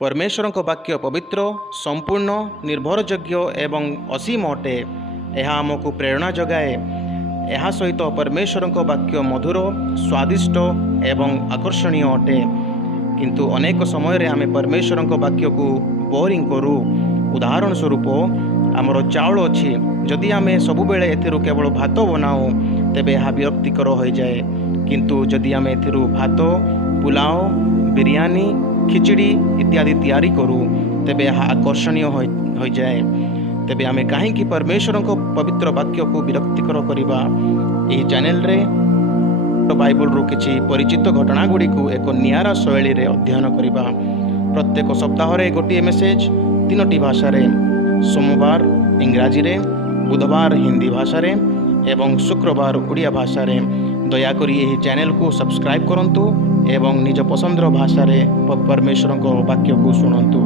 परमेश्वर वाक्य पवित्र संपूर्ण निर्भरयोग्य एवं असीम अटे। यह आमको प्रेरणा जगाए। यह सहित परमेश्वर वाक्य मधुर स्वादिष्ट एवं आकर्षणीय अटे। किंतु अनेक समय आम परमेश्वर वाक्य को बोरिंग करूँ। उदाहरण स्वरूप आमर चाउल अच्छी जदि आम सब बेले एथिरु केवल भात बनाओ तेबे यह विरक्तिकर हो जाए। किंतु जदि आम एथिरु भात पुलाव बिरयानी खिचड़ी इत्यादि तैयारी करूँ तेबे यह आकर्षणीय हो जाए। तेबे आम कहीं परमेश्वर पवित्र वाक्य को विरक्तिकर करवा। यह चैनल रे बाइबल रु किछि परिचित घटना गुड़ी को एक नियारा शैली रे अध्ययन करवा। प्रत्येक सप्ताह रे गोटे मेसेज 3टी भाषा रे, सोमवार इंग्राजी रे, बुधवार हिंदी भाषा रे एवं शुक्रवार उड़िया भाषा रे। दयाकोरी यह चैनल को सब्सक्राइब करंतु एवं निज पसंदर भाषा रे परमेश्वर वाक्य को शुणंतु।